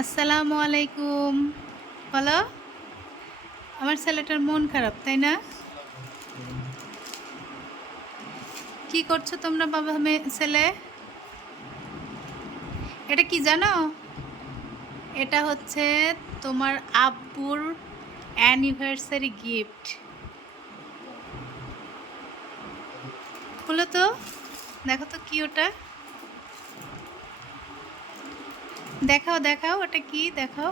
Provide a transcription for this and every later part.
আসসালামু আলাইকুম। বলো। আমার ছেলেটার মন খারাপ, তাই না? কি করছো তোমরা বাবা মেয়ে ছেলে? এটা কি জানো? এটা হচ্ছে তোমার আব্বুর অ্যানিভার্সারি গিফট। খুলো তো, দেখো তো কি ওটা। দেখাও দেখাও, ওটা কি দেখাও।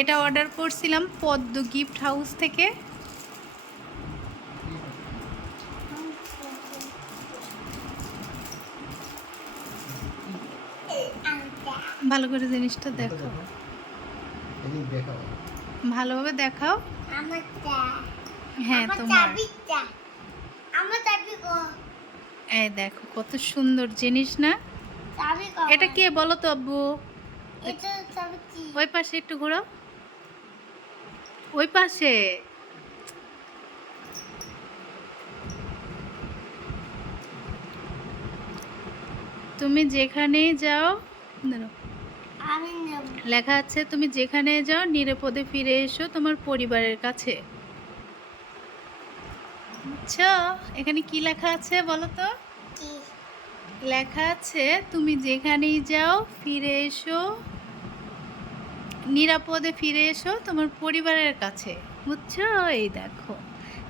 এটা অর্ডার করছিলাম পদ্ম গিফট হাউস থেকে। ভালো করে জিনিসটা দেখো, ভালোভাবে দেখাও। হ্যাঁ তোমার, এই দেখো কত সুন্দর জিনিস না। এটা কে বলো তো আব্বু? ওই পাশে একটু ঘোরো, ওই পাশে। তুমি যেখানেই যাও, দাঁড়াও, লেখা আছে তুমি যেখানে যাও নিরাপদে ফিরে এসো তোমার পরিবারের কাছে। আচ্ছা, এখানে কি লেখা আছে বলো তো? লেখা আছে তুমি যেখানেই যাও ফিরে এসো, নিরাপদে ফিরে এসো তোমার পরিবারের কাছে। বুঝছো? এই দেখো,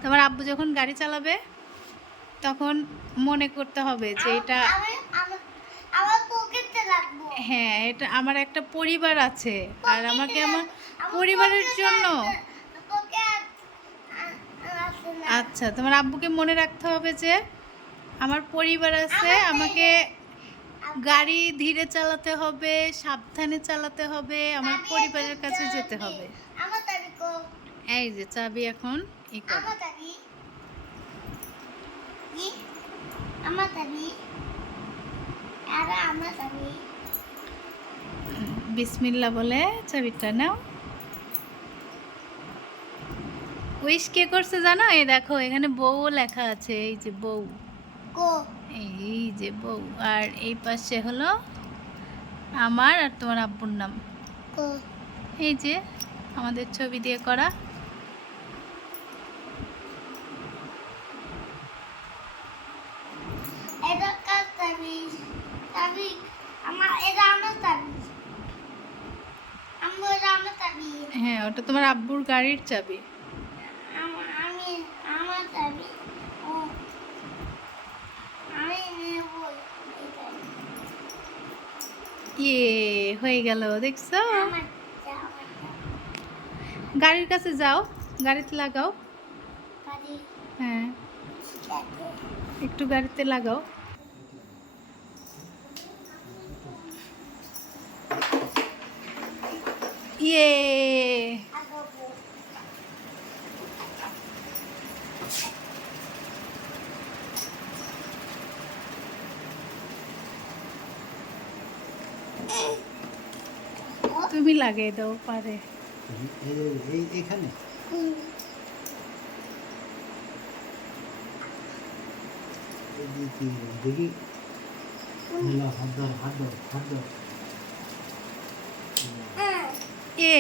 তোমার আব্বু যখন গাড়ি চালাবে তখন মনে করতে হবে যে এটা, হ্যাঁ এটা আমার একটা পরিবার আছে, আর আমাকে আমার পরিবারের জন্য। আচ্ছা, তোমার আব্বুকে মনে রাখতে হবে যে আমার পরিবার আছে, আমাকে গাড়ি ধীরে চালাতে হবে, সাবধানে চালাতে হবে, আমার পরিবারের কাছে যেতে হবে। এই যে চাবি এখন ই করো। বিসমিল্লাহ বলে চাবিটা নাও। উইশ কে করছে জানো? এই দেখো এখানে বউ লেখা আছে, এই যে বউ, এই যে বউ, আর এই পাশে হলো আমার আর তোমার আব্বুর নাম। এই যে আমাদের ছবি দিয়ে করা। হ্যাঁ ওটা তোমার আব্বুর গাড়ির চাবি। ইয়ে হয়ে গেল, দেখছো? গাড়ির কাছে যাও, গাড়িতে লাগাও। হ্যাঁ একটু গাড়িতে লাগাও। ইয়ে তুমি লাগিয়ে দাও পারে। এখানে দেখি, হাত দাও। এ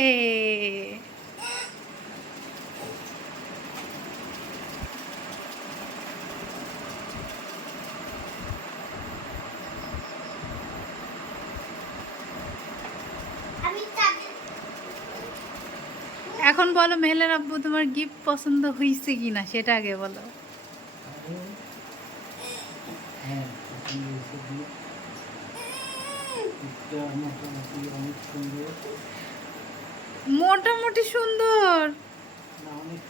এখন বলো মেহেলের আব্বু তোমার গিফট পছন্দ হয়েছে কিনা সেটা আগে বলো। হ্যাঁ, অনেক সুন্দর, মোটামুটি সুন্দর। না অনেক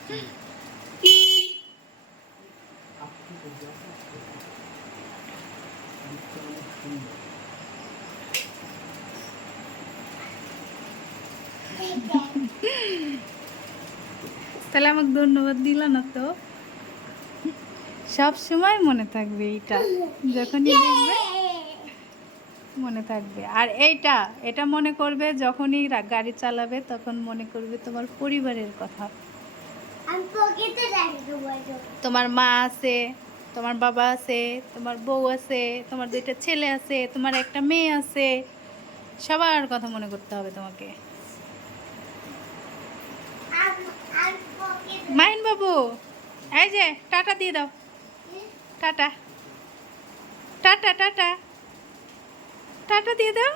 তাহলে আমাকে ধন্যবাদ দিল না তো? সব সময় মনে থাকবে এইটা, যখনই দেখবে মনে থাকবে। আর এইটা, এটা মনে করবে যখনই গাড়ি চালাবে তখন মনে করবে তোমার পরিবারের কথা। তোমার মা আছে, তোমার বাবা আছে, তোমার বউ আছে, তোমার দুইটা ছেলে আছে, তোমার একটা মেয়ে আছে, সবার কথা মনে করতে হবে তোমাকে। মাইন বাবু, এই যে টাটা দিয়ে দাও। টাটা টাটা টাটা টাটা দিয়ে দাও।